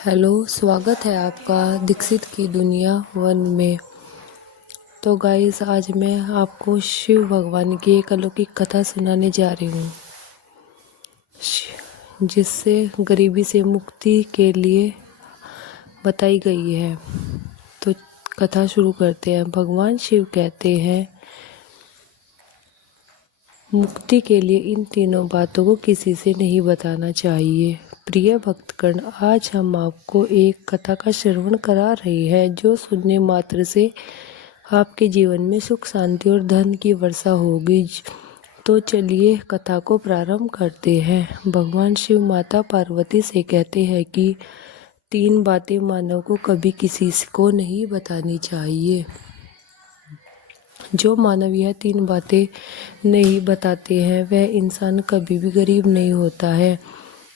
Hello, स्वागत है आपका दीक्षित की दुनिया वन में। तो गाइस, आज मैं आपको शिव भगवान की एक अलौकिक कथा सुनाने जा रही हूँ, जिससे गरीबी से मुक्ति के लिए बताई गई है। तो कथा शुरू करते हैं। भगवान शिव कहते हैं, मुक्ति के लिए इन तीनों बातों को किसी से नहीं बताना चाहिए। प्रिय भक्तगण, आज हम आपको एक कथा का श्रवण करा रहे हैं जो सुनने मात्र से आपके जीवन में सुख शांति और धन की वर्षा होगी। तो चलिए कथा को प्रारंभ करते हैं। भगवान शिव माता पार्वती से कहते हैं कि 3 बातें मानव को कभी किसी को नहीं बतानी चाहिए। जो मानव यह 3 बातें नहीं बताते हैं वह इंसान कभी भी गरीब नहीं होता है।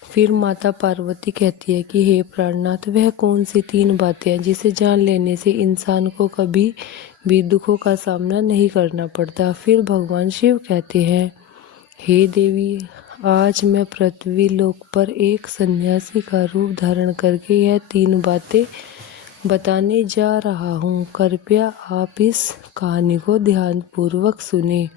फिर माता पार्वती कहती है कि हे प्राणनाथ, वह कौन सी 3 बातें हैं जिसे जान लेने से इंसान को कभी भी दुखों का सामना नहीं करना पड़ता। फिर भगवान शिव कहते हैं, हे देवी, आज मैं पृथ्वी लोक पर एक सन्यासी का रूप धारण करके यह 3 बातें बताने जा रहा हूँ। कृपया आप इस कहानी को ध्यानपूर्वक सुने।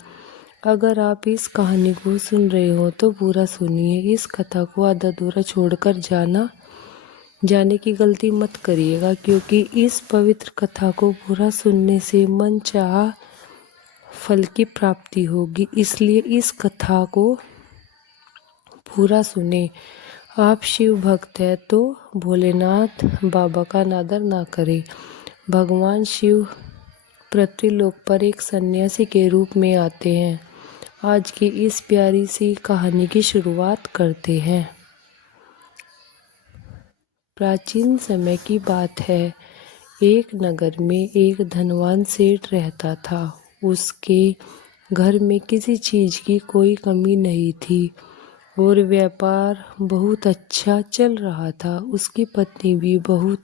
अगर आप इस कहानी को सुन रहे हो तो पूरा सुनिए। इस कथा को आधा अधूरा छोड़कर जाने की गलती मत करिएगा, क्योंकि इस पवित्र कथा को पूरा सुनने से मन चाहा फल की प्राप्ति होगी। इसलिए इस कथा को पूरा सुने। आप शिव भक्त हैं तो भोलेनाथ बाबा का अनादर ना करें। भगवान शिव पृथ्वी लोक पर एक सन्यासी के रूप में आते हैं। आज की इस प्यारी सी कहानी की शुरुआत करते हैं। प्राचीन समय की बात है। एक नगर में एक धनवान सेठ रहता था। उसके घर में किसी चीज की कोई कमी नहीं थी और व्यापार बहुत अच्छा चल रहा था। उसकी पत्नी भी बहुत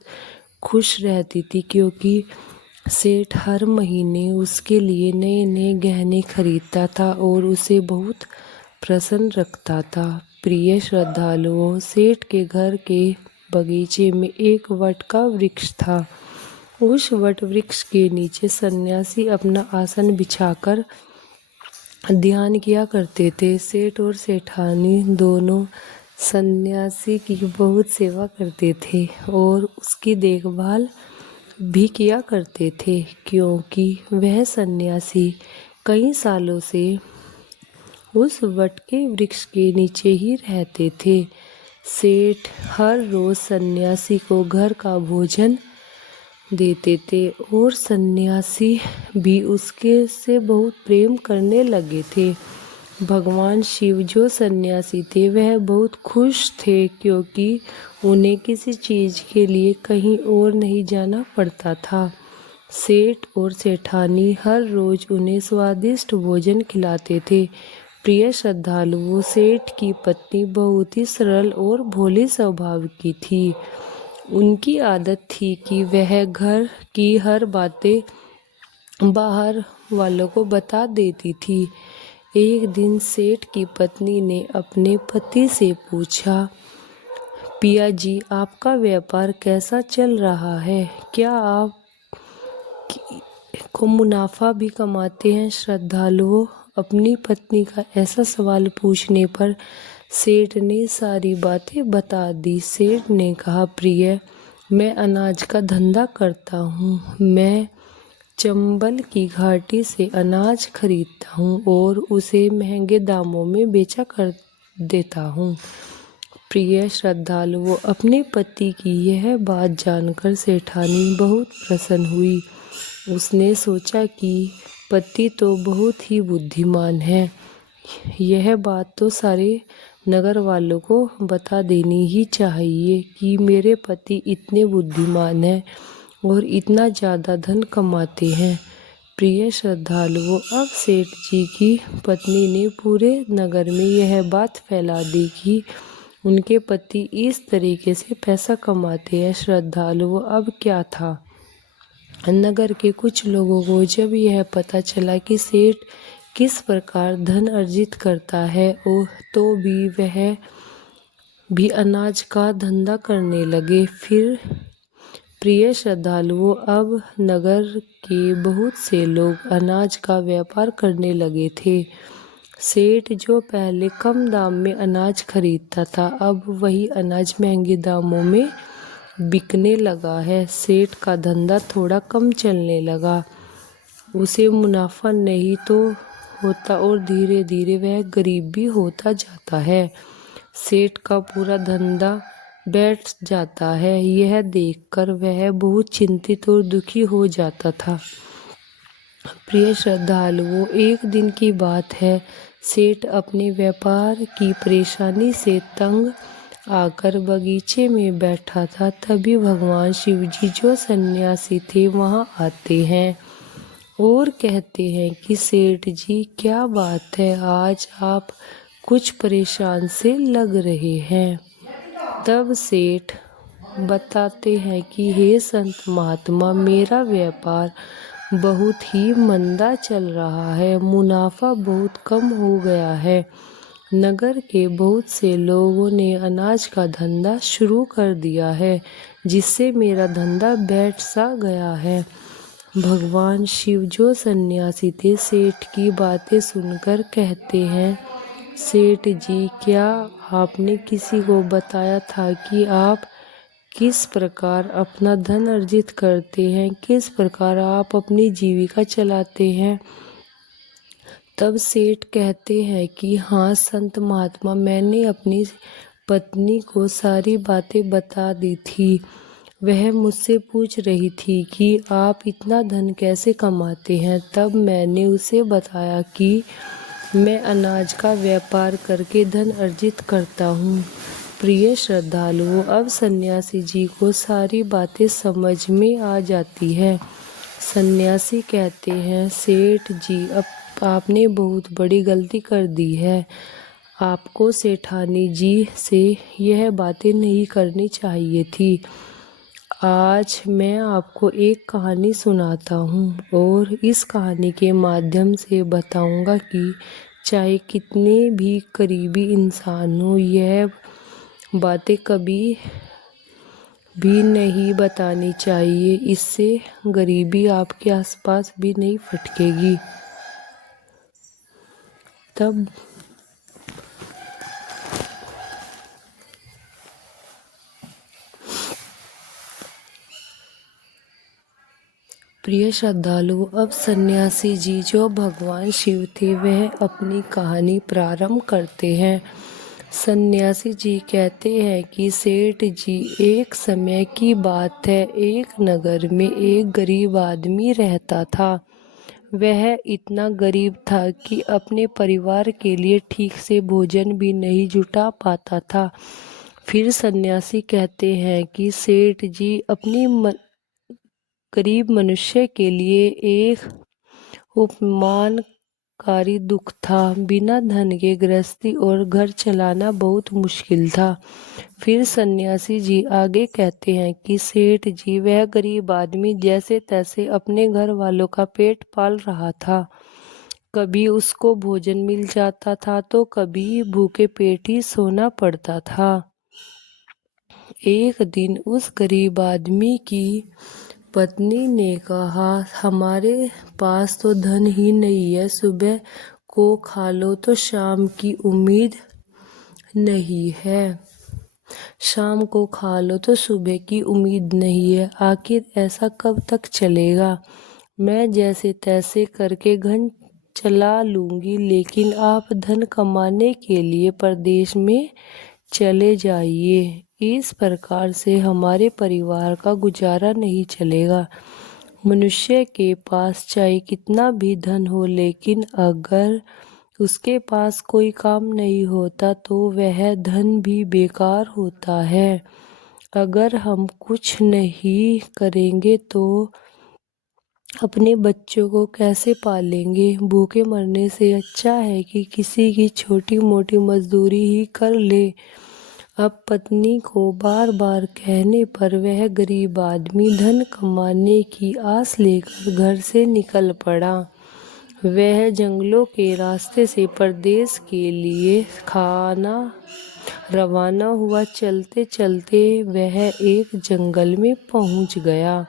खुश रहती थी, क्योंकि सेठ हर महीने उसके लिए नए नए गहने खरीदता था और उसे बहुत प्रसन्न रखता था। प्रिय श्रद्धालुओं, सेठ के घर के बगीचे में एक वट का वृक्ष था। उस वट वृक्ष के नीचे सन्यासी अपना आसन बिछाकर ध्यान किया करते थे। सेठ और सेठानी दोनों सन्यासी की बहुत सेवा करते थे और उसकी देखभाल भी किया करते थे, क्योंकि वह सन्यासी कई सालों से उस वट के वृक्ष के नीचे ही रहते थे। सेठ हर रोज सन्यासी को घर का भोजन देते थे और सन्यासी भी उसके से बहुत प्रेम करने लगे थे। भगवान शिव जो सन्यासी थे वह बहुत खुश थे, क्योंकि उन्हें किसी चीज के लिए कहीं और नहीं जाना पड़ता था। सेठ और सेठानी हर रोज उन्हें स्वादिष्ट भोजन खिलाते थे। प्रिय श्रद्धालुओं, सेठ की पत्नी बहुत ही सरल और भोले स्वभाव की थी। उनकी आदत थी कि वह घर की हर बातें बाहर वालों को बता देती थी। एक दिन सेठ की पत्नी ने अपने पति से पूछा, पिया जी, आपका व्यापार कैसा चल रहा है? क्या आप को मुनाफा भी कमाते हैं? श्रद्धालुओं, अपनी पत्नी का ऐसा सवाल पूछने पर सेठ ने सारी बातें बता दी। सेठ ने कहा, प्रिय, मैं अनाज का धंधा करता हूँ। मैं चंबल की घाटी से अनाज खरीदता हूँ और उसे महंगे दामों में बेचा कर देता हूँ। प्रिय श्रद्धालुओं, अपने पति की यह बात जानकर सेठानी बहुत प्रसन्न हुई। उसने सोचा कि पति तो बहुत ही बुद्धिमान है। यह बात तो सारे नगर वालों को बता देनी ही चाहिए कि मेरे पति इतने बुद्धिमान हैं और इतना ज़्यादा धन कमाते हैं। प्रिय श्रद्धालुओं, अब सेठ जी की पत्नी ने पूरे नगर में यह बात फैला दी कि उनके पति इस तरीके से पैसा कमाते हैं। श्रद्धालुओं, अब क्या था, नगर के कुछ लोगों को जब यह पता चला कि सेठ किस प्रकार धन अर्जित करता है और तो भी वह भी अनाज का धंधा करने लगे। फिर प्रिय श्रद्धालुओं, अब नगर के बहुत से लोग अनाज का व्यापार करने लगे थे। सेठ जो पहले कम दाम में अनाज खरीदता था, अब वही अनाज महंगे दामों में बिकने लगा है। सेठ का धंधा थोड़ा कम चलने लगा, उसे मुनाफा नहीं तो होता और धीरे धीरे वह गरीब भी होता जाता है। सेठ का पूरा धंधा बैठ जाता है, यह देखकर वह बहुत चिंतित और दुखी हो जाता था। प्रिय श्रद्धालुओं, एक दिन की बात है। सेठ अपने व्यापार की परेशानी से तंग आकर बगीचे में बैठा था। तभी भगवान शिव जी, जो सन्यासी थे, वहां आते हैं और कहते हैं कि सेठ जी, क्या बात है, आज आप कुछ परेशान से लग रहे हैं। तब सेठ बताते हैं कि हे संत महात्मा, मेरा व्यापार बहुत ही मंदा चल रहा है, मुनाफा बहुत कम हो गया है। नगर के बहुत से लोगों ने अनाज का धंधा शुरू कर दिया है, जिससे मेरा धंधा बैठ सा गया है। भगवान शिव, जो सन्यासी थे, सेठ की बातें सुनकर कहते हैं, सेठ जी, क्या आपने किसी को बताया था कि आप किस प्रकार अपना धन अर्जित करते हैं, किस प्रकार आप अपनी जीविका चलाते हैं? तब सेठ कहते हैं कि हाँ संत महात्मा, मैंने अपनी पत्नी को सारी बातें बता दी थी। वह मुझसे पूछ रही थी कि आप इतना धन कैसे कमाते हैं। तब मैंने उसे बताया कि मैं अनाज का व्यापार करके धन अर्जित करता हूँ। प्रिय श्रद्धालुओं, अब सन्यासी जी को सारी बातें समझ में आ जाती है। सन्यासी कहते हैं, सेठ जी, अब आपने बहुत बड़ी गलती कर दी है। आपको सेठानी जी से यह बातें नहीं करनी चाहिए थी। आज मैं आपको एक कहानी सुनाता हूँ और इस कहानी के माध्यम से बताऊँगा कि चाहे कितने भी करीबी इंसान हो, यह बातें कभी भी नहीं बतानी चाहिए। इससे गरीबी आपके आसपास भी नहीं फटकेगी। तब प्रिय श्रद्धालु, अब सन्यासी जी, जो भगवान शिव थे, वह अपनी कहानी प्रारंभ करते हैं। सन्यासी जी कहते हैं कि सेठ जी, एक समय की बात है, एक नगर में एक गरीब आदमी रहता था। वह इतना गरीब था कि अपने परिवार के लिए ठीक से भोजन भी नहीं जुटा पाता था। फिर सन्यासी कहते हैं कि सेठ जी, अपनी गरीब मनुष्य के लिए एक उपमानकारी दुख था। बिना धन के गृहस्थी और घर चलाना बहुत मुश्किल था। फिर सन्यासी जी आगे कहते हैं कि सेठ जी, वह गरीब आदमी जैसे तैसे अपने घर वालों का पेट पाल रहा था। कभी उसको भोजन मिल जाता था तो कभी भूखे पेट ही सोना पड़ता था। एक दिन उस गरीब आदमी की पत्नी ने कहा, हमारे पास तो धन ही नहीं है, सुबह को खा लो तो शाम की उम्मीद नहीं है, शाम को खा लो तो सुबह की उम्मीद नहीं है, आखिर ऐसा कब तक चलेगा। मैं जैसे तैसे करके घर चला लूँगी, लेकिन आप धन कमाने के लिए परदेश में चले जाइए। इस प्रकार से हमारे परिवार का गुजारा नहीं चलेगा। मनुष्य के पास चाहे कितना भी धन हो, लेकिन अगर उसके पास कोई काम नहीं होता तो वह धन भी बेकार होता है। अगर हम कुछ नहीं करेंगे तो अपने बच्चों को कैसे पालेंगे। भूखे मरने से अच्छा है कि किसी की छोटी मोटी मजदूरी ही कर ले। अब पत्नी को बार बार कहने पर वह गरीब आदमी धन कमाने की आस लेकर घर से निकल पड़ा। वह जंगलों के रास्ते से परदेश के लिए रवाना हुआ। चलते चलते वह एक जंगल में पहुंच गया।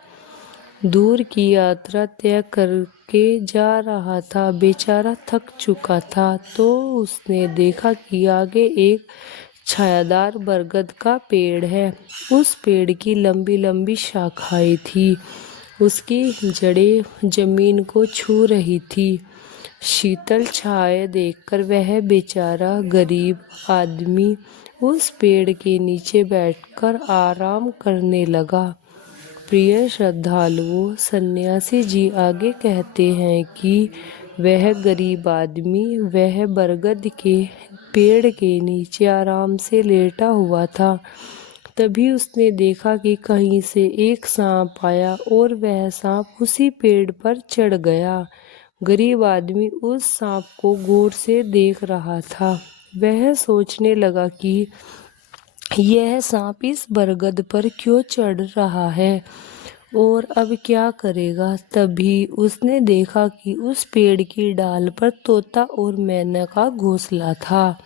दूर की यात्रा तय करके जा रहा था। बेचारा थक चुका था तो उसने देखा कि आगे एक छायादार बरगद का पेड़ है। उस पेड़ की लंबी लंबी शाखाएं थी। उसकी जड़ें जमीन को छू रही थी। शीतल छाया देखकर वह बेचारा गरीब आदमी उस पेड़ के नीचे बैठकर आराम करने लगा। प्रिय श्रद्धालुओं, सन्यासी जी आगे कहते हैं कि वह गरीब आदमी वह बरगद के पेड़ के नीचे आराम से लेटा हुआ था। तभी उसने देखा कि कहीं से एक सांप आया और वह सांप उसी पेड़ पर चढ़ गया। गरीब आदमी उस सांप को गौर से देख रहा था। वह सोचने लगा कि यह सांप इस बरगद पर क्यों चढ़ रहा है और अब क्या करेगा। तभी उसने देखा कि उस पेड़ की डाल पर तोता और मैना का घोंसला था।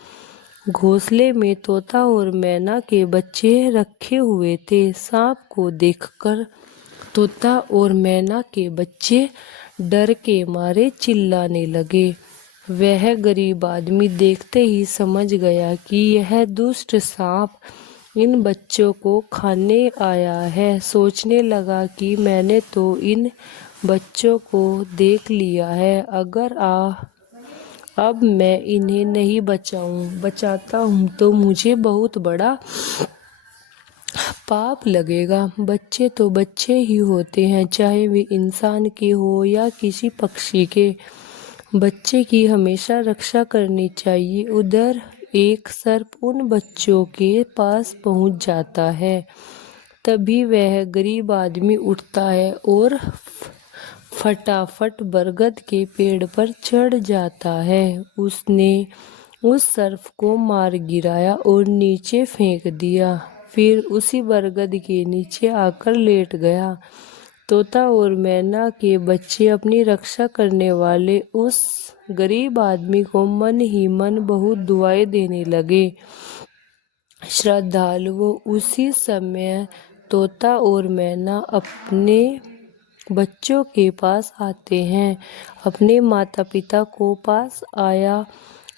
घोंसले में तोता और मैना के बच्चे रखे हुए थे। सांप को देखकर तोता और मैना के बच्चे डर के मारे चिल्लाने लगे। वह गरीब आदमी देखते ही समझ गया कि यह दुष्ट सांप इन बच्चों को खाने आया है। सोचने लगा कि मैंने तो इन बच्चों को देख लिया है। अगर अब मैं इन्हें नहीं बचाता हूँ तो मुझे बहुत बड़ा पाप लगेगा। बच्चे तो बच्चे ही होते हैं, चाहे वे इंसान के हो या किसी पक्षी के। बच्चे की हमेशा रक्षा करनी चाहिए। उधर एक सर्प उन बच्चों के पास पहुंच जाता है। तभी वह गरीब आदमी उठता है और फटाफट बरगद के पेड़ पर चढ़ जाता है। उसने उस सर्प को मार गिराया और नीचे फेंक दिया। फिर उसी बरगद के नीचे आकर लेट गया। तोता और मैना के बच्चे अपनी रक्षा करने वाले उस गरीब आदमी को मन ही मन बहुत दुआएं देने लगे। श्रद्धालुओं, उसी समय तोता और मैना अपने बच्चों के पास आते हैं। अपने माता पिता को पास आया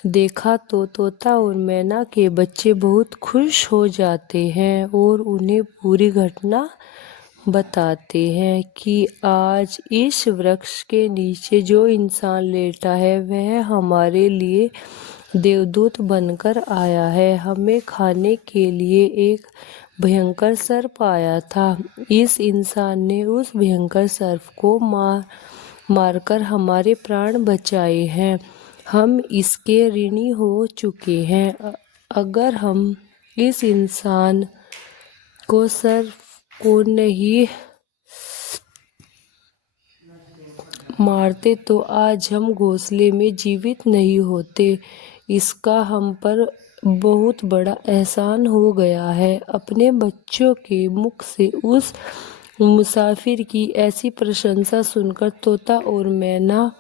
देखा तो तोता और मैना के बच्चे बहुत खुश हो जाते हैं और उन्हें पूरी घटना बताते हैं कि आज इस वृक्ष के नीचे जो इंसान लेटा है वह हमारे लिए देवदूत बनकर आया है। हमें खाने के लिए एक भयंकर सर्प आया था। इस इंसान ने उस भयंकर सर्प को मारकर हमारे प्राण बचाए हैं। हम इसके ऋणी हो चुके हैं। अगर हम इस इंसान को सर्प को नहीं मारते तो आज हम घोंसले में जीवित नहीं होते। इसका हम पर बहुत बड़ा एहसान हो गया है। अपने बच्चों के मुख से उस मुसाफिर की ऐसी प्रशंसा सुनकर तोता और मैना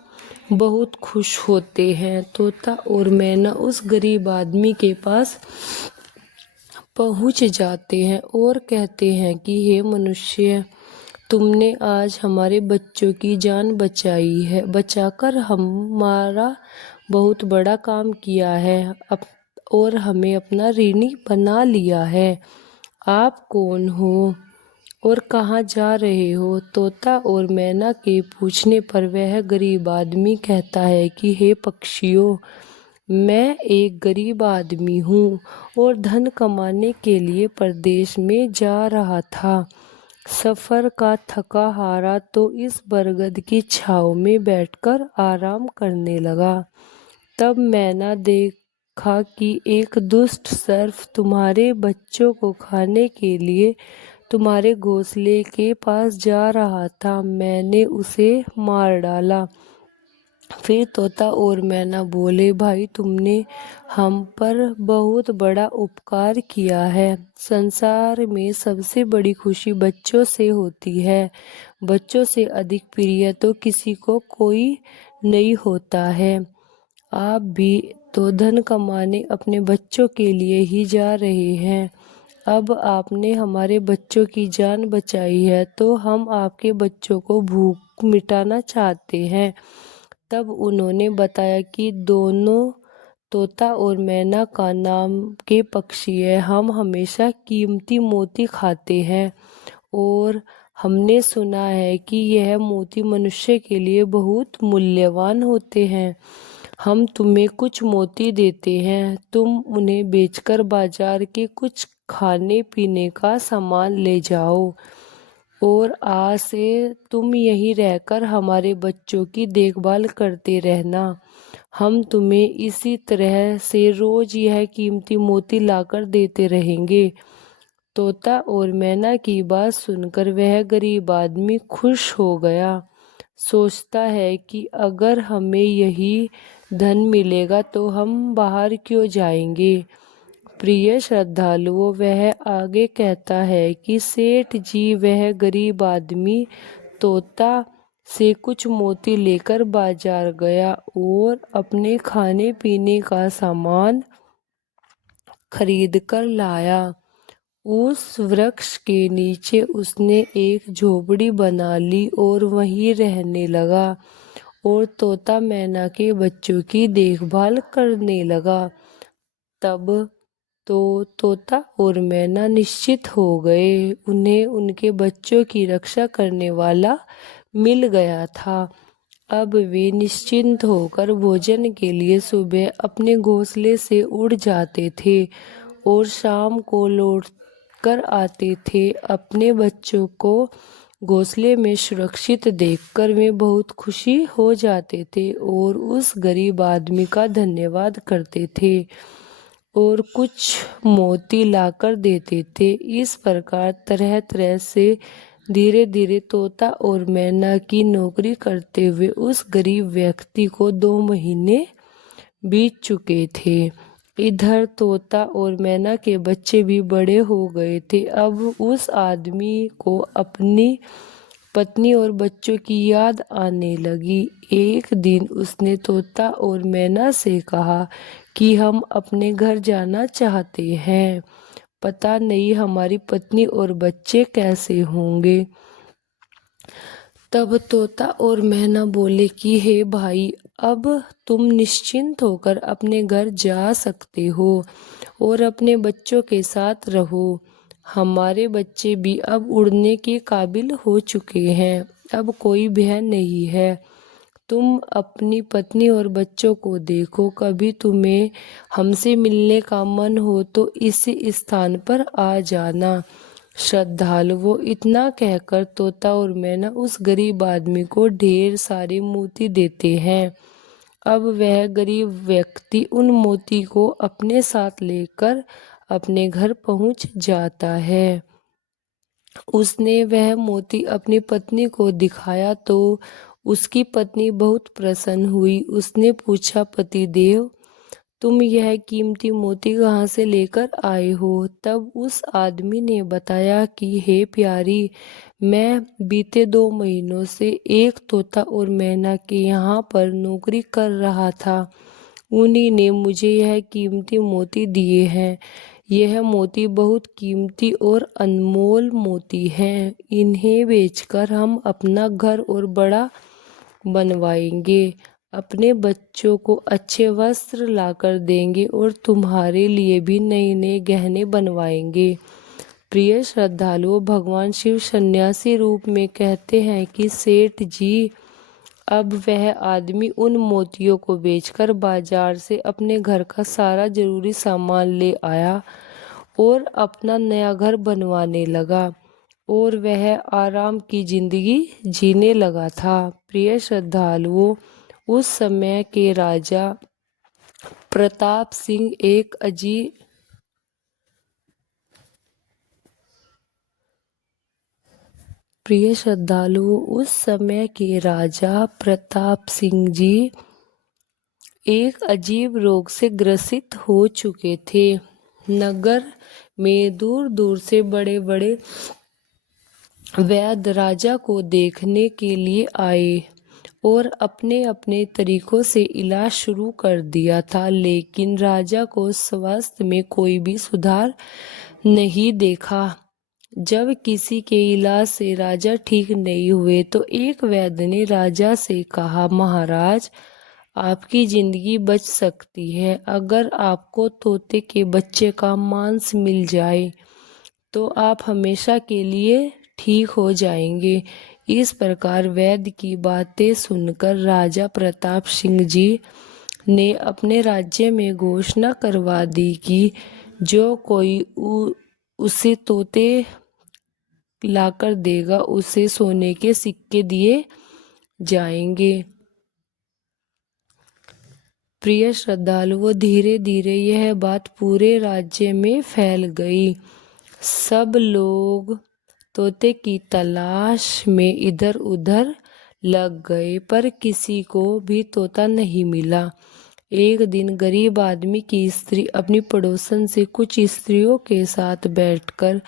बहुत खुश होते हैं। तोता और मैना उस गरीब आदमी के पास पहुंच जाते हैं और कहते हैं कि हे मनुष्य, तुमने आज हमारे बच्चों की जान बचाई है, बचाकर हमारा बहुत बड़ा काम किया है और हमें अपना ऋणी बना लिया है। आप कौन हो और कहाँ जा रहे हो? तोता और मैना के पूछने पर वह गरीब आदमी कहता है कि हे पक्षियों, मैं एक गरीब आदमी हूँ और धन कमाने के लिए परदेश में जा रहा था। सफ़र का थका हारा तो इस बरगद की छाँव में बैठकर आराम करने लगा। तब मैंने देखा कि एक दुष्ट सर्प तुम्हारे बच्चों को खाने के लिए तुम्हारे घोंसले के पास जा रहा था। मैंने उसे मार डाला। फिर तोता और मैना बोले, भाई तुमने हम पर बहुत बड़ा उपकार किया है। संसार में सबसे बड़ी खुशी बच्चों से होती है। बच्चों से अधिक प्रिय तो किसी को कोई नहीं होता है। आप भी तो धन कमाने अपने बच्चों के लिए ही जा रहे हैं। अब आपने हमारे बच्चों की जान बचाई है तो हम आपके बच्चों को भूख मिटाना चाहते हैं। तब उन्होंने बताया कि दोनों तोता और मैना का नाम के पक्षी है। हम हमेशा कीमती मोती खाते हैं और हमने सुना है कि यह मोती मनुष्य के लिए बहुत मूल्यवान होते हैं। हम तुम्हें कुछ मोती देते हैं, तुम उन्हें बेचकर बाजार के कुछ खाने पीने का सामान ले जाओ और आज से तुम यहीं रहकर हमारे बच्चों की देखभाल करते रहना। हम तुम्हें इसी तरह से रोज यह कीमती मोती लाकर देते रहेंगे। तोता और मैना की बात सुनकर वह गरीब आदमी खुश हो गया। सोचता है कि अगर हमें यही धन मिलेगा तो हम बाहर क्यों जाएंगे। प्रिय श्रद्धालुओं, वह आगे कहता है कि सेठ जी वह गरीब आदमी तोता से कुछ मोती लेकर बाजार गया और अपने खाने पीने का सामान खरीद कर लाया। उस वृक्ष के नीचे उसने एक झोपड़ी बना ली और वहीं रहने लगा और तोता मैना के बच्चों की देखभाल करने लगा। तब तो तोता और मैना निश्चित हो गए, उन्हें उनके बच्चों की रक्षा करने वाला मिल गया था। अब वे निश्चिंत होकर भोजन के लिए सुबह अपने घोंसले से उड़ जाते थे और शाम को लौट कर आते थे। अपने बच्चों को घोंसले में सुरक्षित देखकर वे बहुत खुशी हो जाते थे और उस गरीब आदमी का धन्यवाद करते थे और कुछ मोती लाकर देते थे। इस प्रकार तरह तरह से धीरे धीरे तोता और मैना की नौकरी करते हुए उस गरीब व्यक्ति को 2 महीने बीत चुके थे। इधर तोता और मैना के बच्चे भी बड़े हो गए थे। अब उस आदमी को अपनी पत्नी और बच्चों की याद आने लगी। एक दिन उसने तोता और मैना से कहा कि हम अपने घर जाना चाहते हैं, पता नहीं हमारी पत्नी और बच्चे कैसे होंगे। तब तोता और मैना बोले कि हे भाई, अब तुम निश्चिंत होकर अपने घर जा सकते हो और अपने बच्चों के साथ रहो। हमारे बच्चे भी अब उड़ने के काबिल हो चुके हैं, अब कोई भय नहीं है। तुम अपनी पत्नी और बच्चों को देखो, कभी तुम्हें हमसे मिलने का मन हो तो इस स्थान पर आ जाना। श्रद्धालुओं, इतना कहकर तोता और मैना उस गरीब आदमी को ढेर सारे मोती देते हैं। अब वह गरीब व्यक्ति उन मोती को अपने साथ लेकर अपने घर पहुंच जाता है। उसने वह मोती अपनी पत्नी को दिखाया तो उसकी पत्नी बहुत प्रसन्न हुई। उसने पूछा, पतिदेव, तुम यह कीमती मोती कहाँ से लेकर आए हो? तब उस आदमी ने बताया कि हे प्यारी, मैं बीते 2 महीनों से एक तोता और मैना के यहाँ पर नौकरी कर रहा था। उन्हीं ने मुझे यह कीमती मोती दिए हैं। यह मोती बहुत कीमती और अनमोल मोती हैं। इन्हें बेचकर हम अपना घर और बड़ा बनवाएंगे, अपने बच्चों को अच्छे वस्त्र लाकर देंगे और तुम्हारे लिए भी नए नए गहने बनवाएंगे। प्रिय श्रद्धालुओं, भगवान शिव सन्यासी रूप में कहते हैं कि सेठ जी, अब वह आदमी उन मोतियों को बेचकर बाजार से अपने घर का सारा जरूरी सामान ले आया और अपना नया घर बनवाने लगा और वह आराम की जिंदगी जीने लगा था। प्रिय श्रद्धालुओं, उस समय के राजा प्रताप सिंह एक अजीब प्रिय श्रद्धालुओं, उस समय के राजा प्रताप सिंह जी एक अजीब रोग से ग्रसित हो चुके थे। नगर में दूर दूर से बड़े बड़े वैद्य राजा को देखने के लिए आए और अपने अपने तरीकों से इलाज शुरू कर दिया था, लेकिन राजा को स्वास्थ्य में कोई भी सुधार नहीं देखा। जब किसी के इलाज से राजा ठीक नहीं हुए तो एक वैद्य ने राजा से कहा, महाराज, आपकी जिंदगी बच सकती है अगर आपको तोते के बच्चे का मांस मिल जाए तो आप हमेशा के लिए ठीक हो जाएंगे। इस प्रकार वैद्य की बातें सुनकर राजा प्रताप सिंह जी ने अपने राज्य में घोषणा करवा दी कि जो कोई उसे तोते लाकर देगा उसे सोने के सिक्के दिए जाएंगे। प्रिय श्रद्धालुओं, धीरे धीरे यह बात पूरे राज्य में फैल गई। सब लोग तोते की तलाश में इधर उधर लग गए, पर किसी को भी तोता नहीं मिला। एक दिन गरीब आदमी की स्त्री अपनी पड़ोसन से कुछ स्त्रियों के साथ बैठकर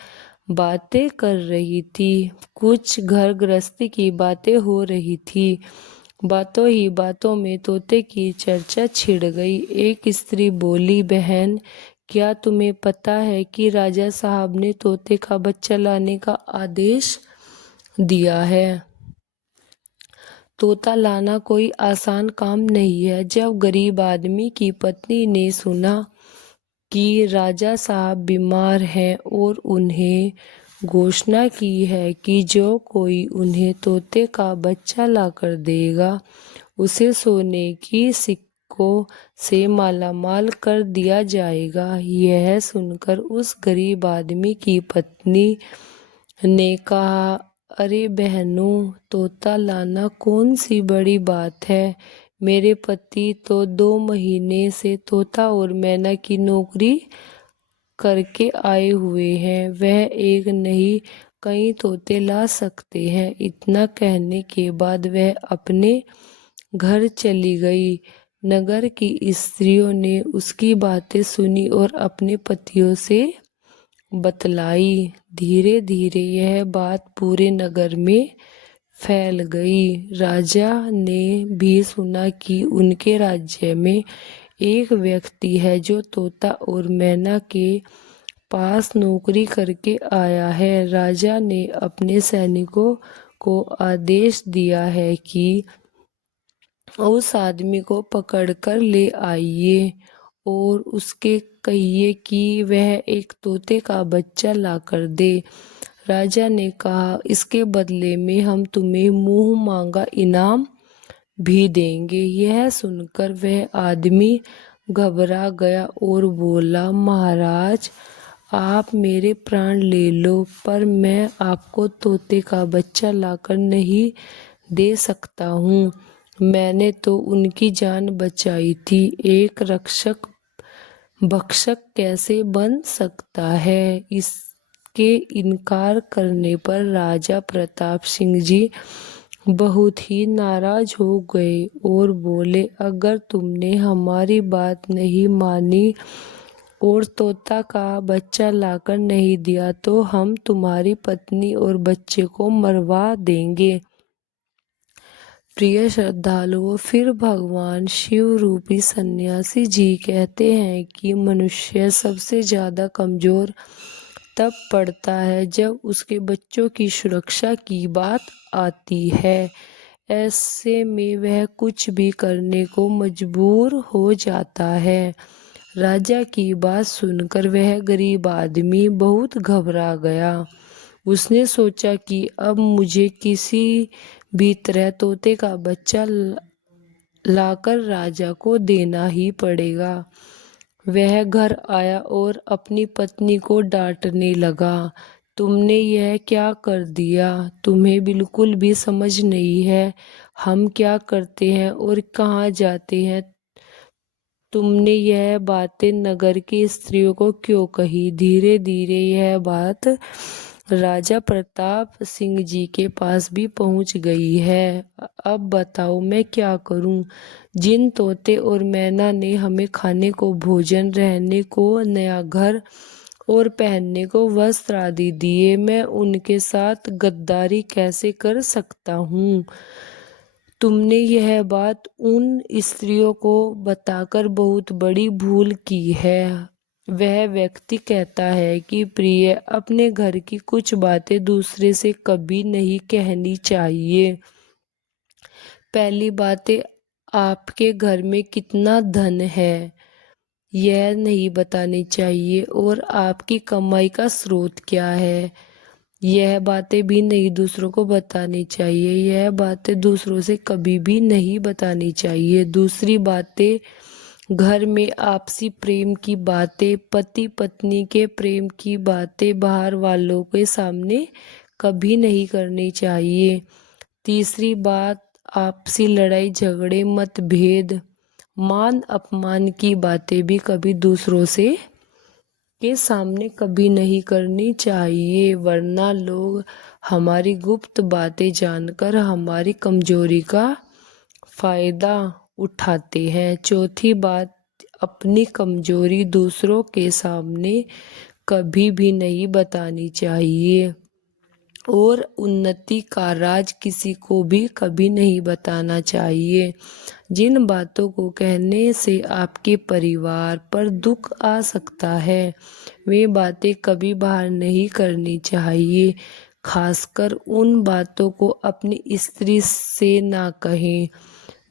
बातें कर रही थी। कुछ घर गृहस्थी की बातें हो रही थी। बातों ही बातों में तोते की चर्चा छिड़ गई। एक स्त्री बोली, बहन, क्या तुम्हें पता है कि राजा साहब ने तोते का बच्चा लाने का आदेश दिया है? तोता लाना कोई आसान काम नहीं है। जब गरीब आदमी की पत्नी ने सुना कि राजा साहब बीमार हैं और उन्हें घोषणा की है कि जो कोई उन्हें तोते का बच्चा लाकर देगा उसे सोने की सिक्कों से मालामाल कर दिया जाएगा, यह सुनकर उस गरीब आदमी की पत्नी ने कहा, अरे बहनों, तोता लाना कौन सी बड़ी बात है। मेरे पति तो 2 महीने से तोता और मैना की नौकरी करके आए हुए हैं। वह एक नहीं कई तोते ला सकते हैं। इतना कहने के बाद वह अपने घर चली गई। नगर की स्त्रियों ने उसकी बातें सुनी और अपने पतियों से बतलाई। धीरे धीरे यह बात पूरे नगर में फैल गई। राजा ने भी सुना कि उनके राज्य में एक व्यक्ति है जो तोता और मैना के पास नौकरी करके आया है। राजा ने अपने सैनिकों को आदेश दिया है कि उस आदमी को पकड़कर ले आइए और उसके कहिए कि वह एक तोते का बच्चा लाकर दे। राजा ने कहा, इसके बदले में हम तुम्हें मुंह मांगा इनाम भी देंगे। यह सुनकर वह आदमी घबरा गया और बोला, महाराज, आप मेरे प्राण ले लो, पर मैं आपको तोते का बच्चा लाकर नहीं दे सकता हूँ। मैंने तो उनकी जान बचाई थी। एक रक्षक भक्षक कैसे बन सकता है? इसके इनकार करने पर राजा प्रताप सिंह जी बहुत ही नाराज हो गए और बोले, अगर तुमने हमारी बात नहीं मानी और तोता का बच्चा लाकर नहीं दिया तो हम तुम्हारी पत्नी और बच्चे को मरवा देंगे। प्रिय श्रद्धालुओं, फिर भगवान शिव रूपी सन्यासी जी कहते हैं कि मनुष्य सबसे ज्यादा कमजोर तब पड़ता है जब उसके बच्चों की सुरक्षा की बात आती है। ऐसे में वह कुछ भी करने को मजबूर हो जाता है। राजा की बात सुनकर वह गरीब आदमी बहुत घबरा गया। उसने सोचा कि अब मुझे किसी भी तरह तोते का बच्चा लाकर राजा को देना ही पड़ेगा। वह घर आया और अपनी पत्नी को डांटने लगा, तुमने यह क्या कर दिया? तुम्हें बिल्कुल भी समझ नहीं है हम क्या करते हैं और कहाँ जाते हैं। तुमने यह बातें नगर की स्त्रियों को क्यों कही? धीरे धीरे यह बात राजा प्रताप सिंह जी के पास भी पहुंच गई है। अब बताओ मैं क्या करूं? जिन तोते और मैना ने हमें खाने को भोजन, रहने को नया घर और पहनने को वस्त्र आदि दिए, मैं उनके साथ गद्दारी कैसे कर सकता हूँ? तुमने यह बात उन स्त्रियों को बताकर बहुत बड़ी भूल की है। वह व्यक्ति कहता है कि प्रिय, अपने घर की कुछ बातें दूसरे से कभी नहीं कहनी चाहिए। पहली बात, आपके घर में कितना धन है यह नहीं बतानी चाहिए, और आपकी कमाई का स्रोत क्या है यह बातें भी नहीं दूसरों को बतानी चाहिए। यह बातें दूसरों से कभी भी नहीं बतानी चाहिए। दूसरी बातें, घर में आपसी प्रेम की बातें, पति पत्नी के प्रेम की बातें बाहर वालों के सामने कभी नहीं करनी चाहिए। तीसरी बात, आपसी लड़ाई झगड़े मतभेद मान अपमान की बातें भी कभी दूसरों से के सामने कभी नहीं करनी चाहिए, वरना लोग हमारी गुप्त बातें जानकर हमारी कमजोरी का फायदा उठाते हैं। चौथी बात, अपनी कमजोरी दूसरों के सामने कभी भी नहीं बतानी चाहिए, और उन्नति का राज किसी को भी कभी नहीं बताना चाहिए। जिन बातों को कहने से आपके परिवार पर दुख आ सकता है वे बातें कभी बाहर नहीं करनी चाहिए। खासकर उन बातों को अपनी स्त्री से ना कहें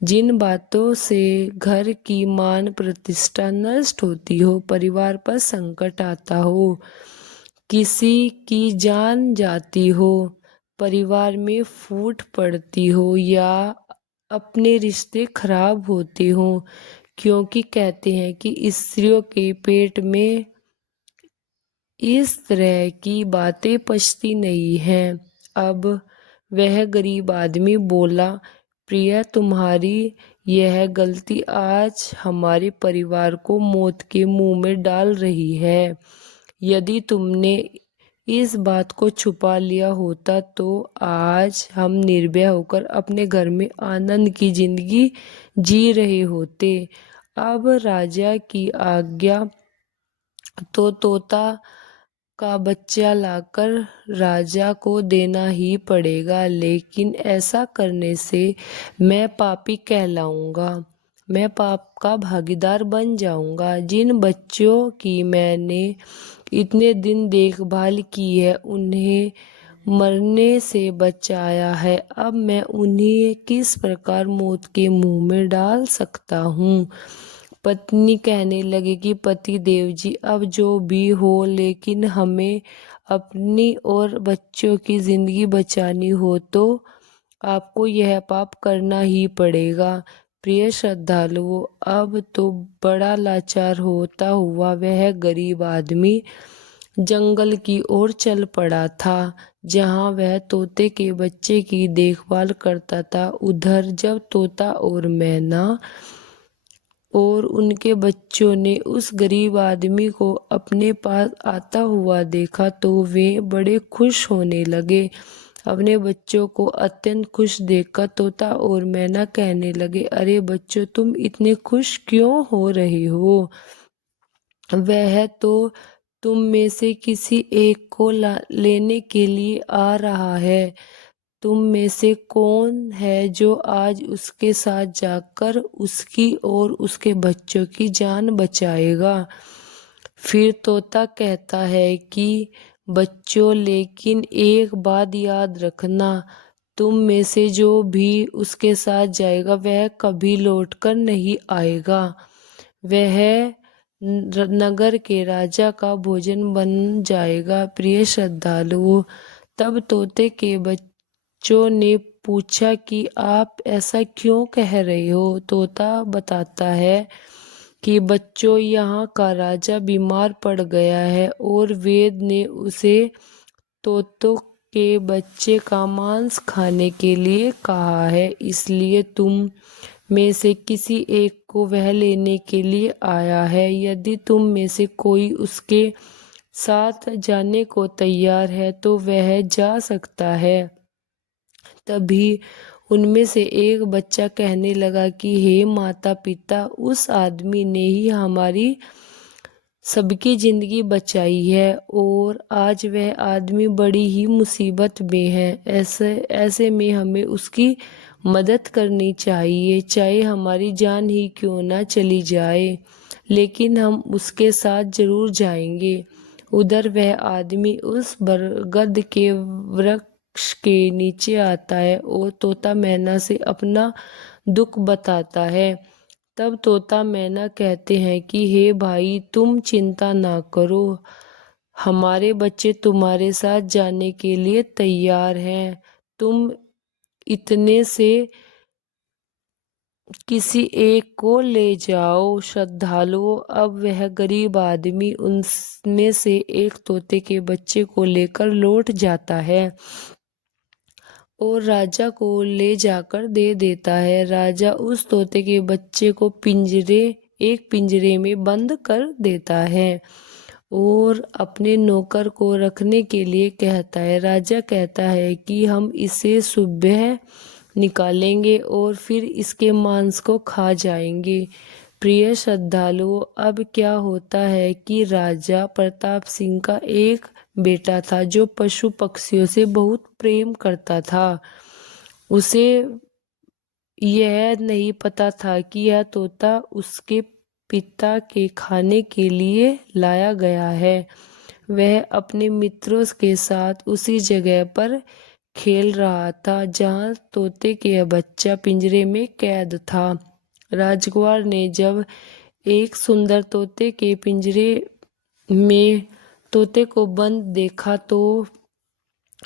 जिन बातों से घर की मान प्रतिष्ठा नष्ट होती हो, परिवार पर संकट आता हो, किसी की जान जाती हो, परिवार में फूट पड़ती हो या अपने रिश्ते खराब होते हो, क्योंकि कहते हैं कि स्त्रियों के पेट में इस तरह की बातें पचती नहीं हैं। अब वह गरीब आदमी बोला, प्रिया, तुम्हारी यह गलती आज हमारे परिवार को मौत के मुंह में डाल रही है। यदि तुमने इस बात को छुपा लिया होता तो आज हम निर्भय होकर अपने घर में आनंद की जिंदगी जी रहे होते। अब राजा की आज्ञा तो तोता का बच्चा लाकर राजा को देना ही पड़ेगा, लेकिन ऐसा करने से मैं पापी कहलाऊंगा, मैं पाप का भागीदार बन जाऊंगा। जिन बच्चों की मैंने इतने दिन देखभाल की है, उन्हें मरने से बचाया है, अब मैं उन्हें किस प्रकार मौत के मुंह में डाल सकता हूँ। पत्नी कहने लगी कि पति देव जी, अब जो भी हो, लेकिन हमें अपनी और बच्चों की जिंदगी बचानी हो तो आपको यह पाप करना ही पड़ेगा। प्रिय श्रद्धालुओं, अब तो बड़ा लाचार होता हुआ वह गरीब आदमी जंगल की ओर चल पड़ा था, जहां वह तोते के बच्चे की देखभाल करता था। उधर जब तोता और मैना और उनके बच्चों ने उस गरीब आदमी को अपने पास आता हुआ देखा तो वे बड़े खुश होने लगे। अपने बच्चों को अत्यंत खुश देखकर तोता और मैना कहने लगे, अरे बच्चों, तुम इतने खुश क्यों हो रहे हो? वह तो तुम में से किसी एक को लेने के लिए आ रहा है। तुम में से कौन है जो आज उसके साथ जाकर उसकी और उसके बच्चों की जान बचाएगा? फिर तोता कहता है कि बच्चों, लेकिन एक बात याद रखना, तुम में से जो भी उसके साथ जाएगा वह कभी लौटकर नहीं आएगा। वह नगर के राजा का भोजन बन जाएगा। प्रिय श्रद्धालुओं, तब तोते के बच्चों ने पूछा कि आप ऐसा क्यों कह रहे हो? तोता बताता है कि बच्चों, यहाँ का राजा बीमार पड़ गया है और वेद ने उसे तोतों के बच्चे का मांस खाने के लिए कहा है, इसलिए तुम में से किसी एक को वह लेने के लिए आया है। यदि तुम में से कोई उसके साथ जाने को तैयार है तो वह जा सकता है। तभी उनमें से एक बच्चा कहने लगा कि हे माता पिता, उस आदमी ने ही हमारी सबकी जिंदगी बचाई है और आज वह आदमी बड़ी ही मुसीबत में है। ऐसे में हमें उसकी मदद करनी चाहिए, चाहे हमारी जान ही क्यों ना चली जाए, लेकिन हम उसके साथ जरूर जाएंगे। उधर वह आदमी उस बरगद के वृक्ष के नीचे आता है और तोता मैना से अपना दुख बताता है। तब तोता मैना कहते हैं कि हे भाई, तुम चिंता ना करो, हमारे बच्चे तुम्हारे साथ जाने के लिए तैयार हैं। तुम इतने से किसी एक को ले जाओ। श्रद्धालुओं, अब वह गरीब आदमी उनमें से एक तोते के बच्चे को लेकर लौट जाता है और राजा को ले जाकर दे देता है। राजा उस तोते के बच्चे को एक पिंजरे में बंद कर देता है और अपने नौकर को रखने के लिए कहता है। राजा कहता है कि हम इसे सुबह निकालेंगे और फिर इसके मांस को खा जाएंगे। प्रिय श्रद्धालुओं, अब क्या होता है कि राजा प्रताप सिंह का एक बेटा था जो पशु पक्षियों से बहुत प्रेम करता था। उसे यह नहीं पता था कि यह तोता उसके पिता के खाने के लिए लाया गया है। वह अपने मित्रों के साथ उसी जगह पर खेल रहा था जहां तोते के बच्चा पिंजरे में कैद था। राजकुमार ने जब एक सुंदर तोते के पिंजरे में तोते को बंद देखा तो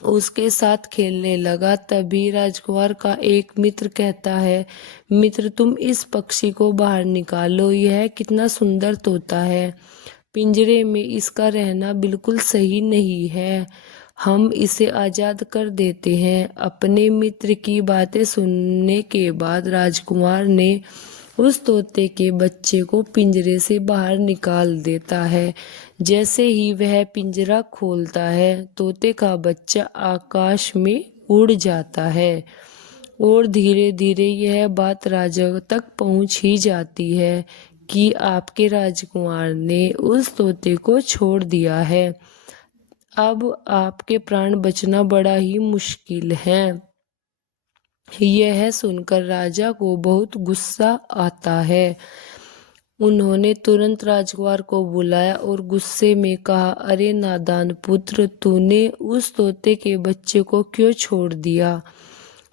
उसके साथ खेलने लगा। तभी राजकुमार का एक मित्र कहता है, मित्र, तुम इस पक्षी को बाहर निकालो, यह कितना सुंदर तोता है। पिंजरे में इसका रहना बिल्कुल सही नहीं है, हम इसे आजाद कर देते हैं। अपने मित्र की बातें सुनने के बाद राजकुमार ने उस तोते के बच्चे को पिंजरे से बाहर निकाल देता है। जैसे ही वह पिंजरा खोलता है, तोते का बच्चा आकाश में उड़ जाता है और धीरे धीरे यह बात राजा तक पहुंच ही जाती है कि आपके राजकुमार ने उस तोते को छोड़ दिया है। अब आपके प्राण बचना बड़ा ही मुश्किल है। यह सुनकर राजा को बहुत गुस्सा आता है। उन्होंने तुरंत राजकुमार को बुलाया और गुस्से में कहा, अरे नादान पुत्र, तूने उस तोते के बच्चे को क्यों छोड़ दिया?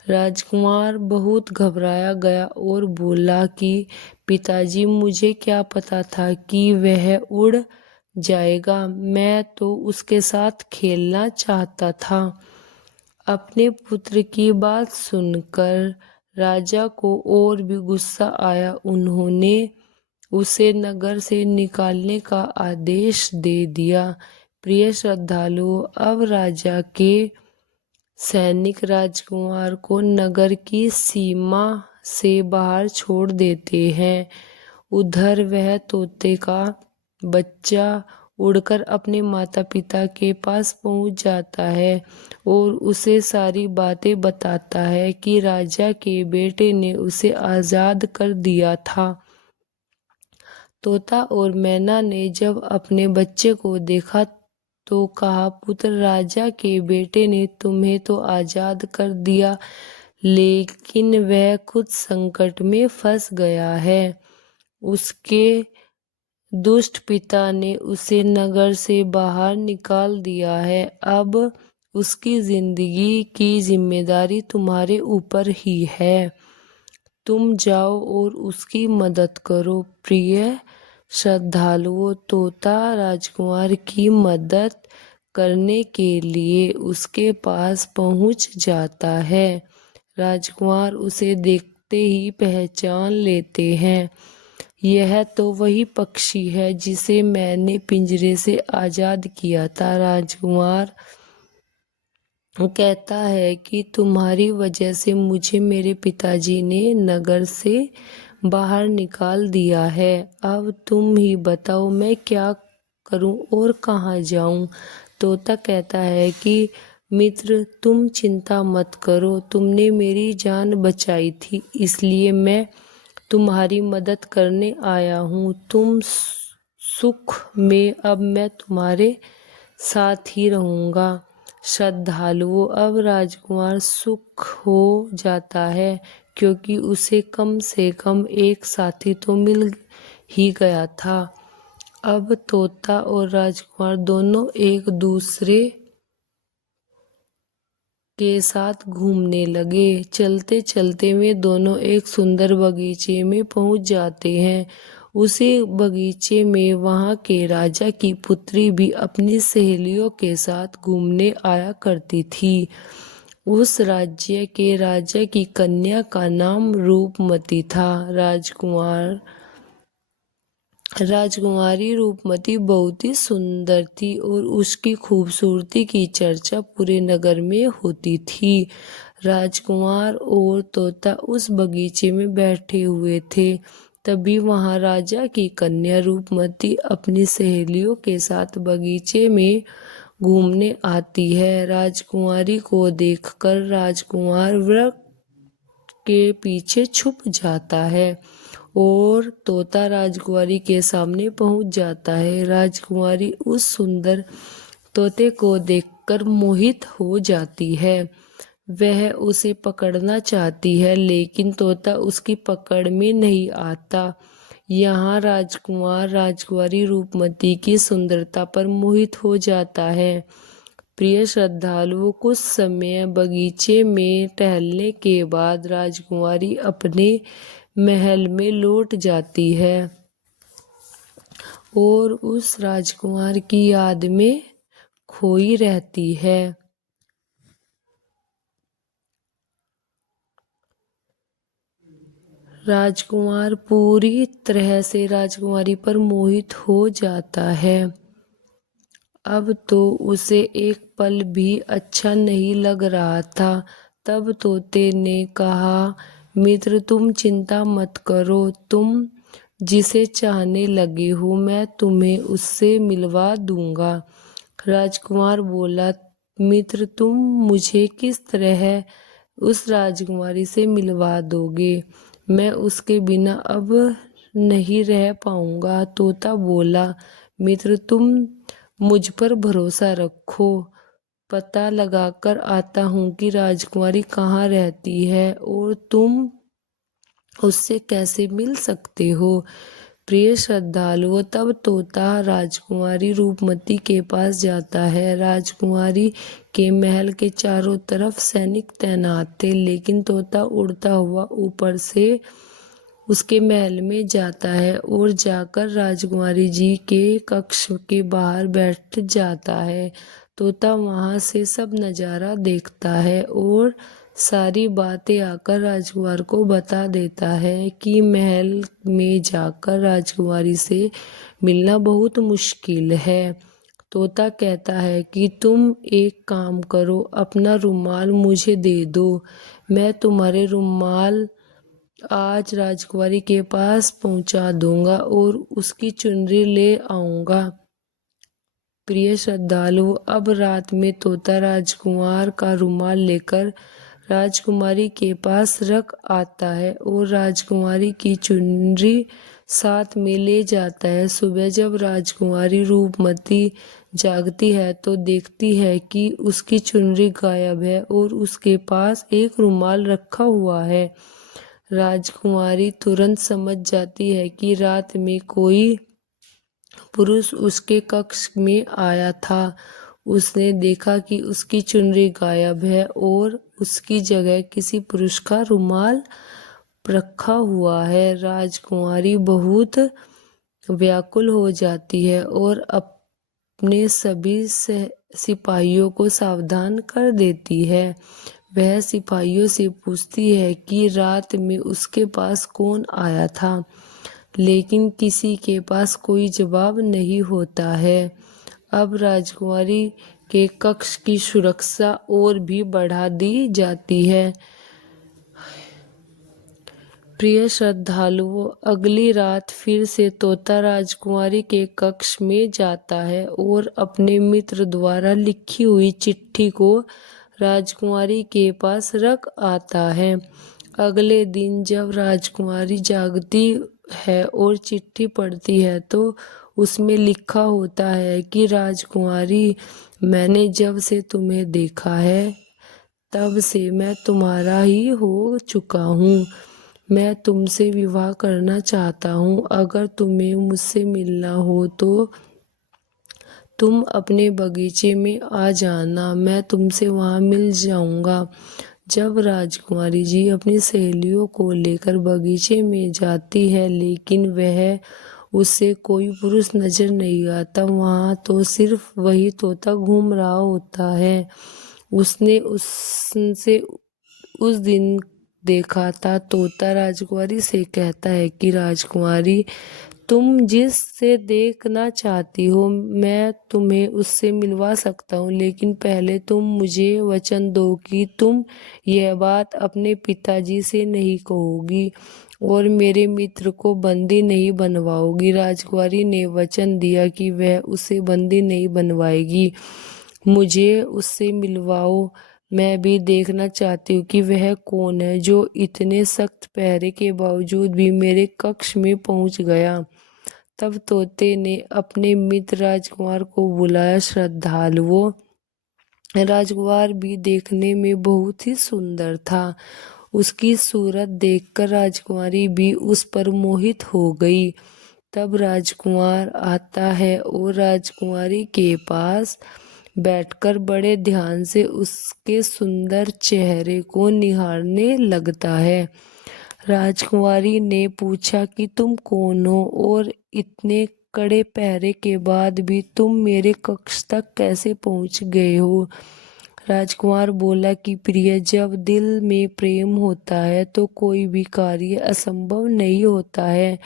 राजकुमार बहुत घबराया गया और बोला कि पिताजी, मुझे क्या पता था कि वह उड़ जाएगा, मैं तो उसके साथ खेलना चाहता था। अपने पुत्र की बात सुनकर राजा को और भी गुस्सा आया। उन्होंने उसे नगर से निकालने का आदेश दे दिया। प्रिय श्रद्धालुओं, अब राजा के सैनिक राजकुमार को नगर की सीमा से बाहर छोड़ देते हैं। उधर वह तोते का बच्चा उड़कर अपने माता पिता के पास पहुंच जाता है और उसे सारी बातें बताता है कि राजा के बेटे ने उसे आजाद कर दिया था। तोता और मैना ने जब अपने बच्चे को देखा तो कहा, पुत्र, राजा के बेटे ने तुम्हें तो आजाद कर दिया, लेकिन वह खुद संकट में फंस गया है। उसके दुष्ट पिता ने उसे नगर से बाहर निकाल दिया है। अब उसकी जिंदगी की जिम्मेदारी तुम्हारे ऊपर ही है। तुम जाओ और उसकी मदद करो। प्रिय श्रद्धालुओं, तोता राजकुमार की मदद करने के लिए उसके पास पहुंच जाता है। राजकुमार उसे देखते ही पहचान लेते हैं। यह तो वही पक्षी है जिसे मैंने पिंजरे से आजाद किया था। राजकुमार कहता है कि तुम्हारी वजह से मुझे मेरे पिताजी ने नगर से बाहर निकाल दिया है। अब तुम ही बताओ, मैं क्या करूं और कहाँ जाऊं? तोता कहता है कि मित्र, तुम चिंता मत करो, तुमने मेरी जान बचाई थी, इसलिए मैं तुम्हारी मदद करने आया हूँ। तुम सुख में अब मैं तुम्हारे साथ ही रहूँगा। श्रद्धालुओं, अब राजकुमार सुख हो जाता है क्योंकि उसे कम से कम एक साथी तो मिल ही गया था। अब तोता और राजकुमार दोनों एक दूसरे के साथ घूमने लगे। चलते चलते वे दोनों एक सुंदर बगीचे में पहुंच जाते हैं। उसी बगीचे में वहां के राजा की पुत्री भी अपनी सहेलियों के साथ घूमने आया करती थी। उस राज्य के राजा की कन्या का नाम रूपमती था। राजकुमारी रूपमती बहुत ही सुंदर थी और उसकी खूबसूरती की चर्चा पूरे नगर में होती थी। राजकुमार और तोता उस बगीचे में बैठे हुए थे। तभी वहां राजा की कन्या रूपमती अपनी सहेलियों के साथ बगीचे में घूमने आती है। राजकुमारी को देखकर राजकुमार वृक्ष के पीछे छुप जाता है और तोता राजकुमारी के सामने पहुंच जाता है। राजकुमारी उस सुंदर तोते को देखकर मोहित हो जाती है। वह उसे पकड़ना चाहती है लेकिन तोता उसकी पकड़ में नहीं आता। यहाँ राजकुमार राजकुमारी रूपमती की सुंदरता पर मोहित हो जाता है। प्रिय श्रद्धालुओं, कुछ समय बगीचे में टहलने के बाद राजकुमारी अपने महल में लौट जाती है और उस राजकुमार की याद में खोई रहती है। राजकुमार पूरी तरह से राजकुमारी पर मोहित हो जाता है। अब तो उसे एक पल भी अच्छा नहीं लग रहा था। तब तोते ने कहा, मित्र तुम चिंता मत करो, तुम जिसे चाहने लगे हो मैं तुम्हें उससे मिलवा दूंगा। राजकुमार बोला, मित्र तुम मुझे किस तरह उस राजकुमारी से मिलवा दोगे? मैं उसके बिना अब नहीं रह पाऊंगा। तोता बोला, मित्र तुम मुझ पर भरोसा रखो, पता लगाकर आता हूँ कि राजकुमारी कहाँ रहती है और तुम उससे कैसे मिल सकते हो। प्रिय श्रद्धालुओं, तब तोता राजकुमारी रूपमती के पास जाता है। राजकुमारी के महल के चारों तरफ सैनिक तैनात थे, लेकिन तोता उड़ता हुआ ऊपर से उसके महल में जाता है और जाकर राजकुमारी जी के कक्ष के बाहर बैठ जाता है। तोता वहां से सब नज़ारा देखता है और सारी बातें आकर राजकुमार को बता देता है कि महल में जाकर राजकुमारी से मिलना बहुत मुश्किल है। तोता कहता है कि तुम एक काम करो, अपना रुमाल मुझे दे दो, मैं तुम्हारे रुमाल आज राजकुमारी के पास पहुंचा दूंगा और उसकी चुनरी ले आऊंगा। प्रिय श्रद्धालु, अब रात में तोता राजकुमार का रुमाल लेकर राजकुमारी के पास रख आता है और राजकुमारी की चुनरी साथ में ले जाता है। सुबह जब राजकुमारी रूपमती जागती है तो देखती है कि उसकी चुनरी गायब है और उसके पास एक रुमाल रखा हुआ है। राजकुमारी तुरंत समझ जाती है कि रात में कोई पुरुष उसके कक्ष में आया था। उसने देखा कि उसकी चुनरी गायब है और उसकी जगह किसी पुरुष का रुमाल रखा हुआ है। राजकुमारी बहुत व्याकुल हो जाती है और अपने सभी सिपाहियों को सावधान कर देती है। वह सिपाहियों से पूछती है कि रात में उसके पास कौन आया था, लेकिन किसी के पास कोई जवाब नहीं होता है। अब राजकुमारी के कक्ष की सुरक्षा और भी बढ़ा दी जाती है। प्रिय श्रद्धालुओं, अगली रात फिर से तोता राजकुमारी के कक्ष में जाता है और अपने मित्र द्वारा लिखी हुई चिट्ठी को राजकुमारी के पास रख आता है। अगले दिन जब राजकुमारी जागती है और चिट्ठी पढ़ती है तो उसमें लिखा होता है कि राजकुमारी, मैंने जब से तुम्हें देखा है तब से मैं तुम्हारा ही हो चुका हूँ। मैं तुमसे विवाह करना चाहता हूँ। अगर तुम्हें मुझसे मिलना हो तो तुम अपने बगीचे में आ जाना, मैं तुमसे वहाँ मिल जाऊँगा। जब राजकुमारी जी अपनी सहेलियों को लेकर बगीचे में जाती है, लेकिन वह उससे कोई पुरुष नजर नहीं आता। वहाँ तो सिर्फ वही तोता घूम रहा होता है। उसने उससे उस दिन देखा था। तोता राजकुमारी से कहता है कि राजकुमारी, तुम जिससे देखना चाहती हो मैं तुम्हें उससे मिलवा सकता हूँ, लेकिन पहले तुम मुझे वचन दो कि तुम यह बात अपने पिताजी से नहीं कहोगी और मेरे मित्र को बंदी नहीं बनवाओगी। राजकुमारी ने वचन दिया कि वह उसे बंदी नहीं बनवाएगी। मुझे उससे मिलवाओ, मैं भी देखना चाहती हूँ कि वह कौन है जो इतने सख्त पहरे के बावजूद भी मेरे कक्ष में पहुंच गया। तब तोते ने अपने मित्र राजकुमार को बुलाया। श्रद्धालुओं, राजकुमार भी देखने में बहुत ही सुंदर था। उसकी सूरत देखकर राजकुमारी भी उस पर मोहित हो गई। तब राजकुमार आता है और राजकुमारी के पास बैठकर बड़े ध्यान से उसके सुंदर चेहरे को निहारने लगता है। राजकुमारी ने पूछा कि तुम कौन हो और इतने कड़े पहरे के बाद भी तुम मेरे कक्ष तक कैसे पहुंच गए हो। राजकुमार बोला कि प्रिय, जब दिल में प्रेम होता है तो कोई भी कार्य असंभव नहीं होता है।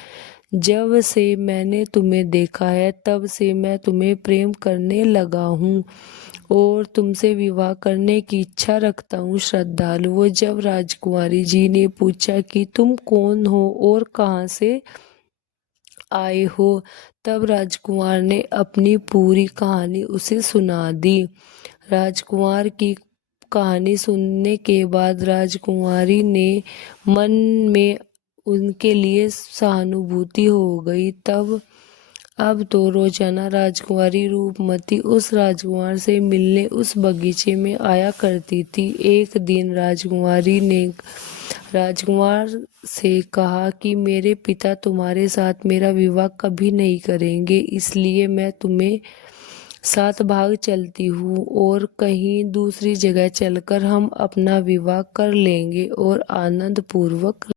जब से मैंने तुम्हें देखा है तब से मैं तुम्हें प्रेम करने लगा हूँ और तुमसे विवाह करने की इच्छा रखता हूँ। श्रद्धालुओं, जब राजकुमारी जी ने पूछा कि तुम कौन हो और कहाँ से आए हो, तब राजकुमार ने अपनी पूरी कहानी उसे सुना दी। राजकुमार की कहानी सुनने के बाद राजकुमारी ने मन में उनके लिए सहानुभूति हो गई। तब अब तो रोजाना राजकुमारी रूपमती उस राजकुमार से मिलने उस बगीचे में आया करती थी। एक दिन राजकुमारी ने राजकुमार से कहा कि मेरे पिता तुम्हारे साथ मेरा विवाह कभी नहीं करेंगे, इसलिए मैं तुम्हें साथ भाग चलती हूँ और कहीं दूसरी जगह चलकर हम अपना विवाह कर लेंगे और आनंद पूर्वक